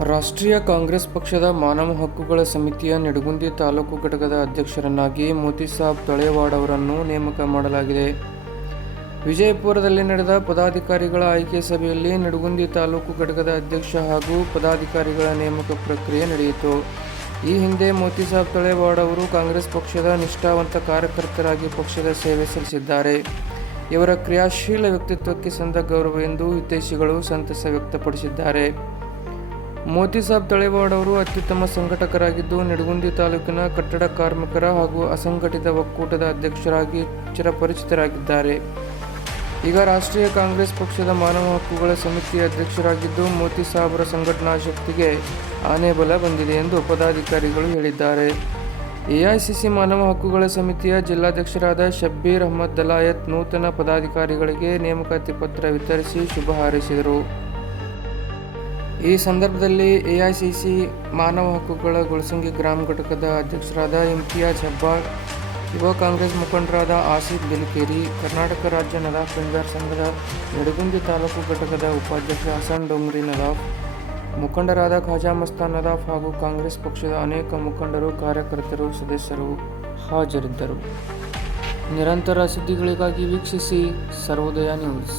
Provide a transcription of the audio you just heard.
ರಾಷ್ಟ್ರೀಯ ಕಾಂಗ್ರೆಸ್ ಪಕ್ಷದ ಮಾನವ ಹಕ್ಕುಗಳ ಸಮಿತಿಯ ನಿಡಗುಂದಿ ತಾಲೂಕು ಘಟಕದ ಅಧ್ಯಕ್ಷರನ್ನಾಗಿ ಮೋತಿಸಾಬ್ ತೊಳೆವಾಡ್ ಅವರನ್ನು ನೇಮಕ ಮಾಡಲಾಗಿದೆ. ವಿಜಯಪುರದಲ್ಲಿ ನಡೆದ ಪದಾಧಿಕಾರಿಗಳ ಆಯ್ಕೆ ಸಭೆಯಲ್ಲಿ ನಿಡಗುಂದಿ ತಾಲೂಕು ಘಟಕದ ಅಧ್ಯಕ್ಷ ಹಾಗೂ ಪದಾಧಿಕಾರಿಗಳ ನೇಮಕ ಪ್ರಕ್ರಿಯೆ ನಡೆಯಿತು. ಈ ಹಿಂದೆ ಮೋತಿಸಾಬ್ ತೊಳೆವಾಡ್ ಅವರು ಕಾಂಗ್ರೆಸ್ ಪಕ್ಷದ ನಿಷ್ಠಾವಂತ ಕಾರ್ಯಕರ್ತರಾಗಿ ಪಕ್ಷದ ಸೇವೆ ಸಲ್ಲಿಸಿದ್ದಾರೆ. ಇವರ ಕ್ರಿಯಾಶೀಲ ವ್ಯಕ್ತಿತ್ವಕ್ಕೆ ಸಂದ ಗೌರವ ಎಂದು ಹಿತೈಷಿಗಳು ಸಂತಸ ವ್ಯಕ್ತಪಡಿಸಿದ್ದಾರೆ. ಮೋತಿಸಾಬ್ ತಳೆವಾಡ್ ಅವರು ಅತ್ಯುತ್ತಮ ಸಂಘಟಕರಾಗಿದ್ದು, ನಿಡಗುಂದಿ ತಾಲೂಕಿನ ಕಟ್ಟಡ ಕಾರ್ಮಿಕರ ಹಾಗೂ ಅಸಂಘಟಿತ ಒಕ್ಕೂಟದ ಅಧ್ಯಕ್ಷರಾಗಿ ಚಿರಪರಿಚಿತರಾಗಿದ್ದಾರೆ. ಈಗ ರಾಷ್ಟ್ರೀಯ ಕಾಂಗ್ರೆಸ್ ಪಕ್ಷದ ಮಾನವ ಹಕ್ಕುಗಳ ಸಮಿತಿಯ ಅಧ್ಯಕ್ಷರಾಗಿದ್ದು, ಮೋತಿ ಸಾಬ್ರ ಸಂಘಟನಾ ಶಕ್ತಿಗೆ ಆನೆ ಬಲ ಬಂದಿದೆ ಎಂದು ಪದಾಧಿಕಾರಿಗಳು ಹೇಳಿದ್ದಾರೆ. ಎಐಸಿಸಿ ಮಾನವ ಹಕ್ಕುಗಳ ಸಮಿತಿಯ ಜಿಲ್ಲಾಧ್ಯಕ್ಷರಾದ ಶಬ್ಬೀರ್ ಅಹಮದ್ ದಲಾಯತ್ ನೂತನ ಪದಾಧಿಕಾರಿಗಳಿಗೆ ನೇಮಕಾತಿ ಪತ್ರ ವಿತರಿಸಿ ಶುಭ ಹಾರೈಸಿದರು. ಈ ಸಂದರ್ಭದಲ್ಲಿ ಎಐಸಿಸಿ ಮಾನವ ಹಕ್ಕುಗಳ ಗುಳಸಂಗಿ ಗ್ರಾಮ ಘಟಕದ ಅಧ್ಯಕ್ಷರಾದ ಇಮ್ತಿಯಾಜ್ ಹೆಬ್ಬಾಳ್ ಯುವ ಕಾಂಗ್ರೆಸ್ ಮುಖಂಡರಾದ ಆಸಿಫ್ ದಿಲ್ಕೇರಿ, ಕರ್ನಾಟಕ ರಾಜ್ಯ ನದಾಫ್ ಬೆಂಗಾರ್ ಸಂಘದ ನಿಡಗುಂದಿ ತಾಲೂಕು ಘಟಕದ ಉಪಾಧ್ಯಕ್ಷ ಹಸನ್ ಡೊಂಗ್ರಿ ನದಾಫ್ ಮುಖಂಡರಾದ ಖಾಜಾ ಮಸ್ತಾನ್ ನದಾಫ್ ಹಾಗೂ ಕಾಂಗ್ರೆಸ್ ಪಕ್ಷದ ಅನೇಕ ಮುಖಂಡರು, ಕಾರ್ಯಕರ್ತರು, ಸದಸ್ಯರು ಹಾಜರಿದ್ದರು. ನಿರಂತರ ಸುದ್ದಿಗಳಿಗಾಗಿ ವೀಕ್ಷಿಸಿ ಸರ್ವೋದಯ ನ್ಯೂಸ್.